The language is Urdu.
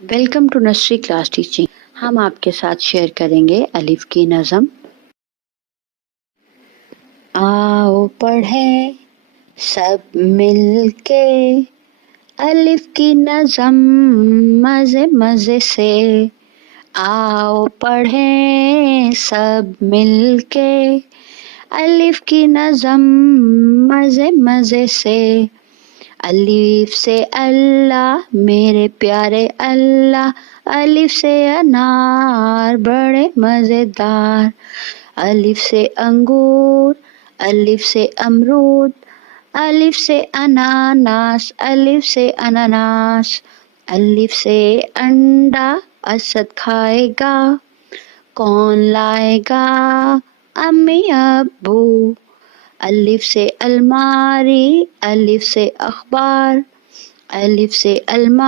Welcome to nursery class teaching. ہم آپ کے ساتھ شیئر کریں گے الف کی نظم. آؤ پڑھیں سب مل کے الف کی نظم مزے مزے سے. آؤ پڑھیں سب مل کے الف کی نظم مزے مزے سے. الف سے اللہ میرے پیارے اللہ، الف سے انار بڑے مزیدار، الف سے انگور، الف سے امرود، الف سے اناناس، الف سے اناناس، الف سے انڈا اسد کھائے گا، کون لائے گا امی ابو. الف سے الماری، الف سے اخبار، الف سے الماری